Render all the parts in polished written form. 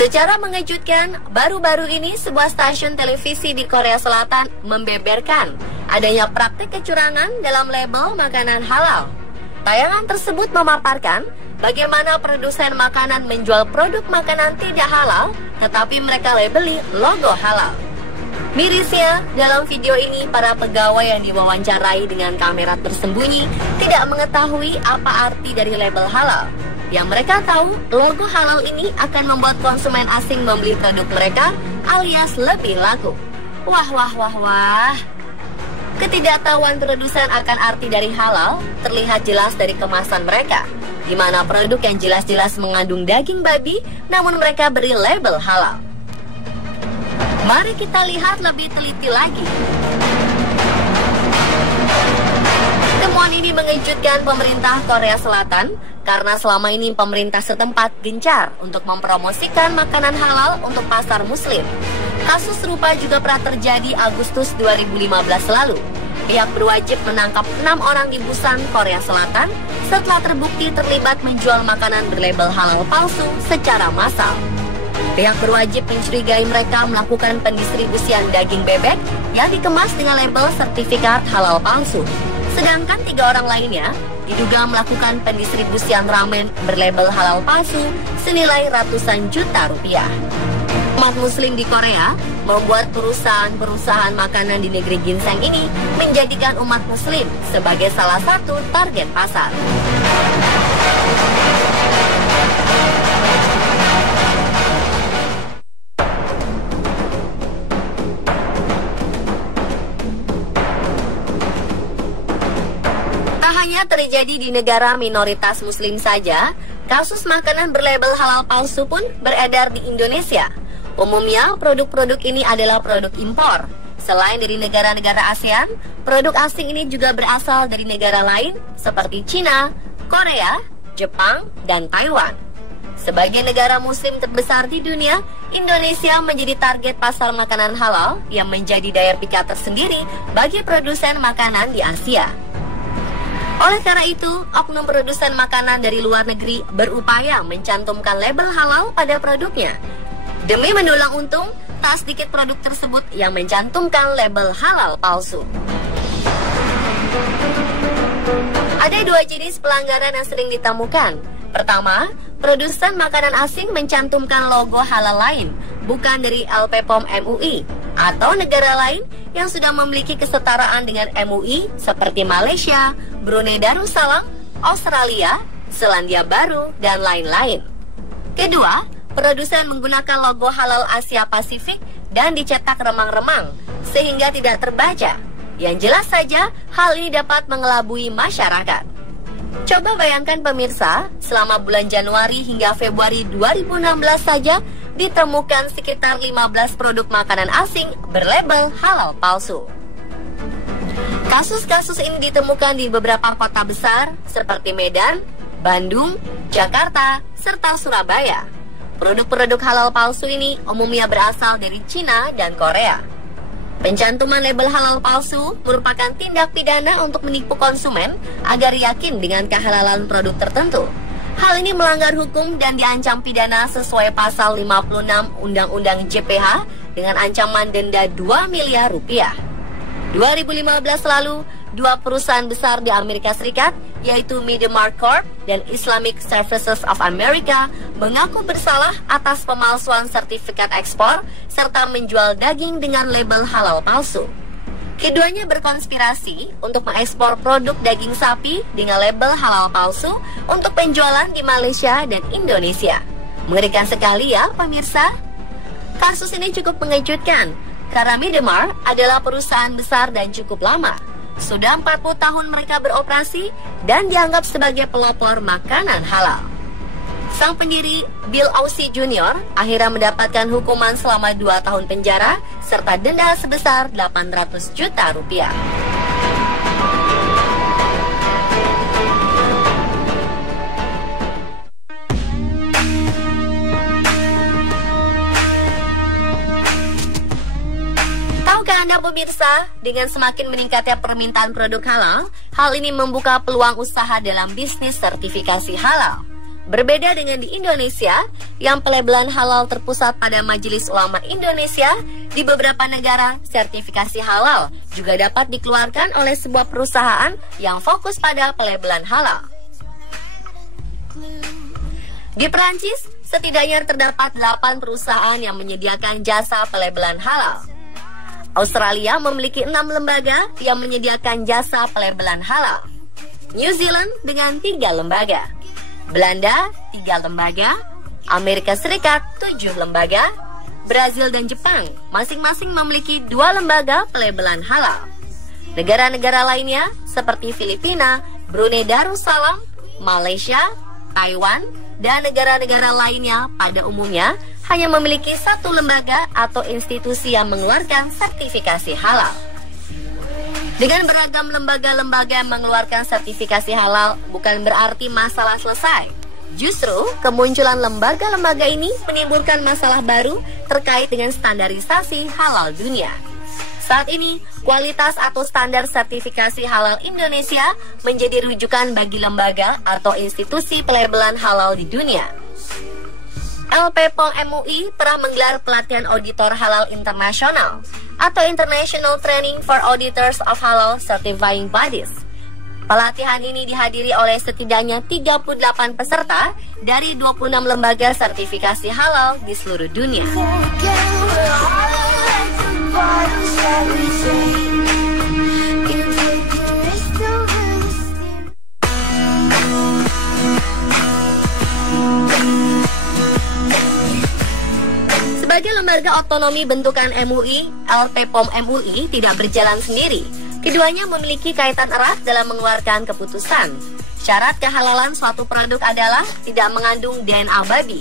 Secara mengejutkan, baru-baru ini sebuah stasiun televisi di Korea Selatan membeberkan adanya praktik kecurangan dalam label makanan halal. Tayangan tersebut memaparkan bagaimana produsen makanan menjual produk makanan tidak halal, tetapi mereka labeli logo halal. Mirisnya, dalam video ini para pegawai yang diwawancarai dengan kamera tersembunyi tidak mengetahui apa arti dari label halal. Yang mereka tahu, logo halal ini akan membuat konsumen asing membeli produk mereka alias lebih laku. Wah. Ketidaktahuan produsen akan arti dari halal terlihat jelas dari kemasan mereka, di mana produk yang jelas-jelas mengandung daging babi, namun mereka beri label halal. Mari kita lihat lebih teliti lagi. Temuan ini mengejutkan pemerintah Korea Selatan karena selama ini pemerintah setempat gencar untuk mempromosikan makanan halal untuk pasar muslim. Kasus serupa juga pernah terjadi Agustus 2015 lalu. Pihak berwajib menangkap 6 orang di Busan, Korea Selatan setelah terbukti terlibat menjual makanan berlabel halal palsu secara massal. Pihak berwajib mencurigai mereka melakukan pendistribusian daging bebek yang dikemas dengan label sertifikat halal palsu. Sedangkan 3 orang lainnya diduga melakukan pendistribusian ramen berlabel halal palsu senilai ratusan juta rupiah. Umat muslim di Korea membuat perusahaan makanan di negeri ginseng ini menjadikan umat muslim sebagai salah satu target pasar. Tak hanya terjadi di negara minoritas muslim saja, kasus makanan berlabel halal palsu pun beredar di Indonesia. Umumnya, produk-produk ini adalah produk impor. Selain dari negara-negara ASEAN, produk asing ini juga berasal dari negara lain seperti Cina, Korea, Jepang, dan Taiwan. Sebagai negara muslim terbesar di dunia, Indonesia menjadi target pasar makanan halal yang menjadi daya pikat tersendiri bagi produsen makanan di Asia. Oleh karena itu, oknum produsen makanan dari luar negeri berupaya mencantumkan label halal pada produknya. Demi mendulang untung, tak sedikit produk tersebut yang mencantumkan label halal palsu. Ada 2 jenis pelanggaran yang sering ditemukan. Pertama, produsen makanan asing mencantumkan logo halal lain, bukan dari LPPOM MUI, atau negara lain yang sudah memiliki kesetaraan dengan MUI seperti Malaysia, Brunei Darussalam, Australia, Selandia Baru, dan lain-lain. Kedua, produsen menggunakan logo halal Asia Pasifik dan dicetak remang-remang sehingga tidak terbaca. Yang jelas saja, hal ini dapat mengelabui masyarakat. Coba bayangkan pemirsa, selama bulan Januari hingga Februari 2016 saja ditemukan sekitar 15 produk makanan asing berlabel halal palsu. Kasus-kasus ini ditemukan di beberapa kota besar seperti Medan, Bandung, Jakarta, serta Surabaya. Produk-produk halal palsu ini umumnya berasal dari Cina dan Korea. Pencantuman label halal palsu merupakan tindak pidana untuk menipu konsumen agar yakin dengan kehalalan produk tertentu. Hal ini melanggar hukum dan diancam pidana sesuai pasal 56 Undang-Undang JPH dengan ancaman denda 2 miliar rupiah. 2015 lalu, 2 perusahaan besar di Amerika Serikat, yaitu MediaMarkt Corp dan Islamic Services of America, mengaku bersalah atas pemalsuan sertifikat ekspor serta menjual daging dengan label halal palsu. Keduanya berkonspirasi untuk mengekspor produk daging sapi dengan label halal palsu untuk penjualan di Malaysia dan Indonesia. Mengerikan sekali ya pemirsa. Kasus ini cukup mengejutkan karena MediaMarkt adalah perusahaan besar dan cukup lama. Sudah 40 tahun mereka beroperasi dan dianggap sebagai pelopor makanan halal. Sang pendiri, Bill Aucy Jr., akhirnya mendapatkan hukuman selama 2 tahun penjara serta denda sebesar 800 juta rupiah. Tahukah Anda pemirsa, dengan semakin meningkatnya permintaan produk halal, hal ini membuka peluang usaha dalam bisnis sertifikasi halal. Berbeda dengan di Indonesia, yang pelabelan halal terpusat pada Majelis Ulama Indonesia, di beberapa negara, sertifikasi halal juga dapat dikeluarkan oleh sebuah perusahaan yang fokus pada pelabelan halal. Di Perancis, setidaknya terdapat 8 perusahaan yang menyediakan jasa pelabelan halal. Australia memiliki 6 lembaga yang menyediakan jasa pelabelan halal. New Zealand dengan 3 lembaga. Belanda 3 lembaga, Amerika Serikat 7 lembaga, Brazil dan Jepang masing-masing memiliki 2 lembaga pelabelan halal. Negara-negara lainnya seperti Filipina, Brunei Darussalam, Malaysia, Taiwan, dan negara-negara lainnya pada umumnya hanya memiliki 1 lembaga atau institusi yang mengeluarkan sertifikasi halal. Dengan beragam lembaga-lembaga yang mengeluarkan sertifikasi halal bukan berarti masalah selesai. Justru, kemunculan lembaga-lembaga ini menimbulkan masalah baru terkait dengan standarisasi halal dunia. Saat ini, kualitas atau standar sertifikasi halal Indonesia menjadi rujukan bagi lembaga atau institusi pelabelan halal di dunia. LPPOM MUI pernah menggelar pelatihan auditor halal internasional atau International Training for Auditors of Halal Certifying Bodies. Pelatihan ini dihadiri oleh setidaknya 38 peserta dari 26 lembaga sertifikasi halal di seluruh dunia. Sebagai lembaga otonomi bentukan MUI, LPPOM MUI tidak berjalan sendiri. Keduanya memiliki kaitan erat dalam mengeluarkan keputusan. Syarat kehalalan suatu produk adalah tidak mengandung DNA babi,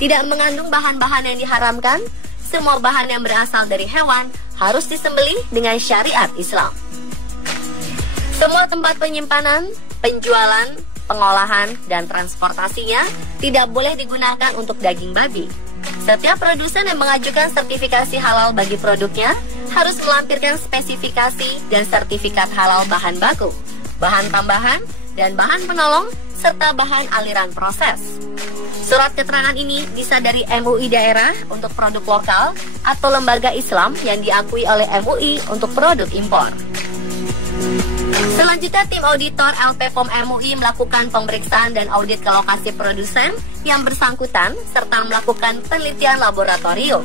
tidak mengandung bahan-bahan yang diharamkan, semua bahan yang berasal dari hewan harus disembelih dengan syariat Islam. Semua tempat penyimpanan, penjualan, pengolahan, dan transportasinya tidak boleh digunakan untuk daging babi. Setiap produsen yang mengajukan sertifikasi halal bagi produknya harus melampirkan spesifikasi dan sertifikat halal bahan baku, bahan tambahan, dan bahan penolong, serta bahan aliran proses. Surat keterangan ini bisa dari MUI daerah untuk produk lokal atau lembaga Islam yang diakui oleh MUI untuk produk impor. Selanjutnya, tim auditor LPPOM MUI melakukan pemeriksaan dan audit ke lokasi produsen yang bersangkutan serta melakukan penelitian laboratorium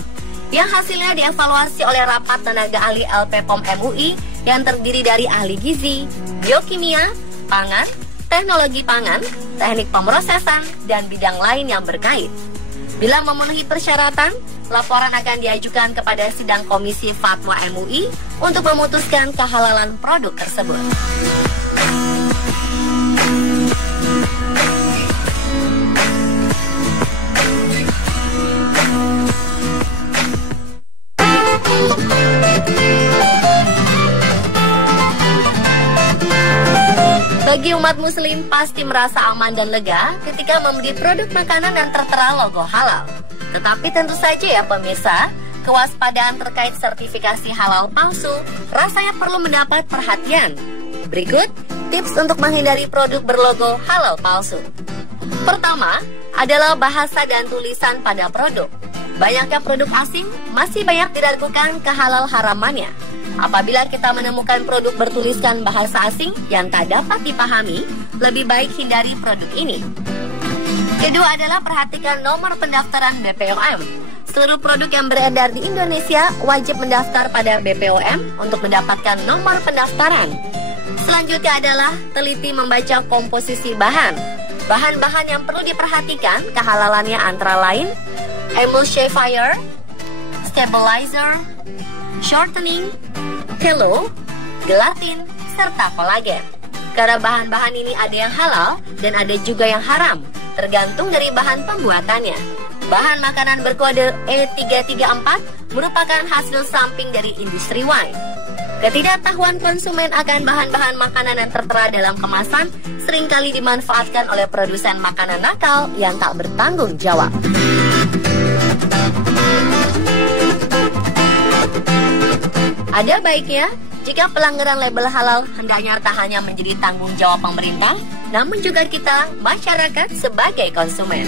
yang hasilnya dievaluasi oleh rapat tenaga ahli LPPOM MUI yang terdiri dari ahli gizi, biokimia, pangan, teknologi pangan, teknik pemrosesan, dan bidang lain yang berkait. Bila memenuhi persyaratan, laporan akan diajukan kepada sidang komisi fatwa MUI untuk memutuskan kehalalan produk tersebut. Bagi umat muslim pasti merasa aman dan lega ketika membeli produk makanan yang tertera logo halal. Tetapi tentu saja ya pemirsa, kewaspadaan terkait sertifikasi halal palsu rasanya perlu mendapat perhatian. Berikut tips untuk menghindari produk berlogo halal palsu. Pertama, adalah bahasa dan tulisan pada produk. Banyaknya produk asing masih banyak diragukan kehalal haramannya. Apabila kita menemukan produk bertuliskan bahasa asing yang tak dapat dipahami, lebih baik hindari produk ini. Kedua adalah perhatikan nomor pendaftaran BPOM. Seluruh produk yang beredar di Indonesia wajib mendaftar pada BPOM untuk mendapatkan nomor pendaftaran. Selanjutnya adalah teliti membaca komposisi bahan. Bahan-bahan yang perlu diperhatikan kehalalannya antara lain emulsifier, stabilizer, shortening, halo, gelatin, serta kolagen. Karena bahan-bahan ini ada yang halal dan ada juga yang haram, tergantung dari bahan pembuatannya. Bahan makanan berkode E334 merupakan hasil samping dari industri wine. Ketidaktahuan konsumen akan bahan-bahan makanan yang tertera dalam kemasan seringkali dimanfaatkan oleh produsen makanan nakal yang tak bertanggung jawab. Ada baiknya Jika pelanggaran label halal hendaknya tak hanya menjadi tanggung jawab pemerintah, namun juga kita, masyarakat sebagai konsumen.